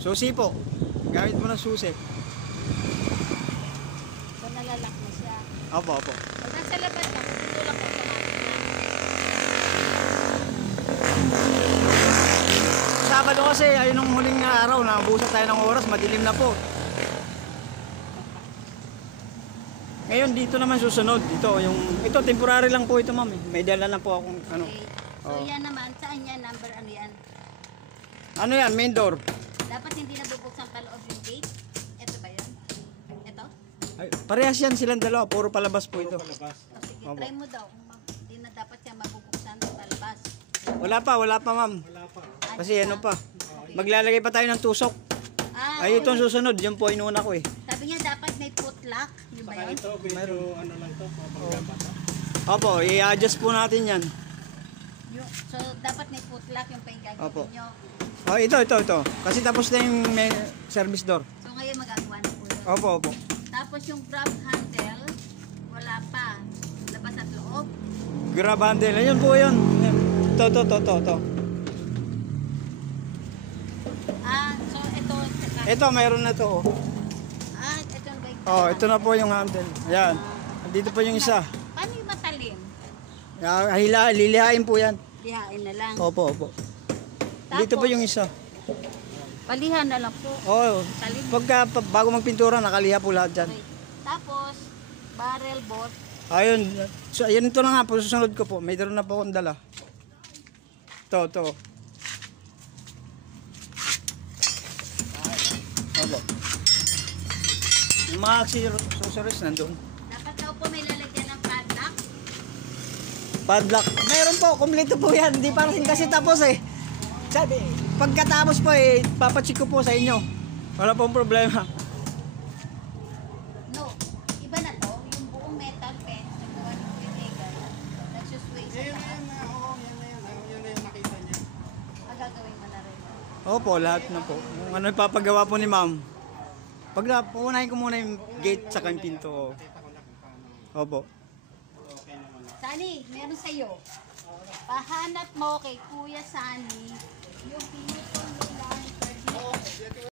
Susi po. Gamit mo ng susi. So nalalak na siya. Opo, opo. Pag nasa labas ka, tutulak ko automatic na. Sabado kasi, ayun ang huling araw, nabusa tayo ng oras, madilim na po. Ngayon dito naman susunod. Ito temporary lang po ito, ma'am. May dala na po akong ano. Okay. So yan naman, saan yan? Number ano yan? Ano yan? Main door. Dapat hindi nabubuksan paloob yung gate. Ito ba yun? Ito? Ay, parehas yan silang dalawa, puro palabas po ito. O sige, Opo. try mo daw. Hindi na dapat siya mabubuksan ng palabas. Wala pa, ma'am. Kasi ano pa. Maglalagay pa tayo ng tusok. Ay, itong susunod, yun po inuna ko eh. Sabi niya dapat may footlock. Yun ba yun? Ito, medyo ano lang to, mapagkabata. Opo, i-adjust po natin yan. So dapat may footlock yung Opo. gagawin nyo. Oh, ito. Kasi tapos na yung may service door. So ngayon magagawa na po yun. Opo. Tapos yung grab handle, wala pa. Labas at loob. Grab handle. Ayun po yun. Ito. So ito. Ito, mayroon na to. Ito yung gagawin. Oh, ito na po yung handle. Ayan. Dito po yung isa. Paano yung masalim? Lilihain po yan. Lihain na lang. Opo. Dito po yung isa. Palihan na lang po. Oh, Salim. bago magpintura, nakaliha po lahat dyan. Okay. Tapos, barrel bolt. Ayun. So, ayun ito na nga po. Susunod ko po. May daron na po akong dala. Ito. Opo. Yung mga accessories nandun. Dapat daw po may lalagyan ng padlock. Padlock. Meron po. Kompleto po yan. Hindi pa rin kasi tapos eh. Sabi, pagkatapos po eh, papacheck ko po sa inyo. Wala pong problema. No. Iba na to. Yung buong metal fence. Yung gawa ng illegal. Nagsusway sa taas. Yun na yung nakita niya. Magagawin mo na rin. Opo, lahat na po. Kung ano ipapagawa po ni ma'am. Puunahin ko muna yung gate sa yung pinto. Kita ko na kung paano. Opo. Okay naman. Sani, meron sa'yo. Pahanap mo kay Kuya Sani yung pinutol nila.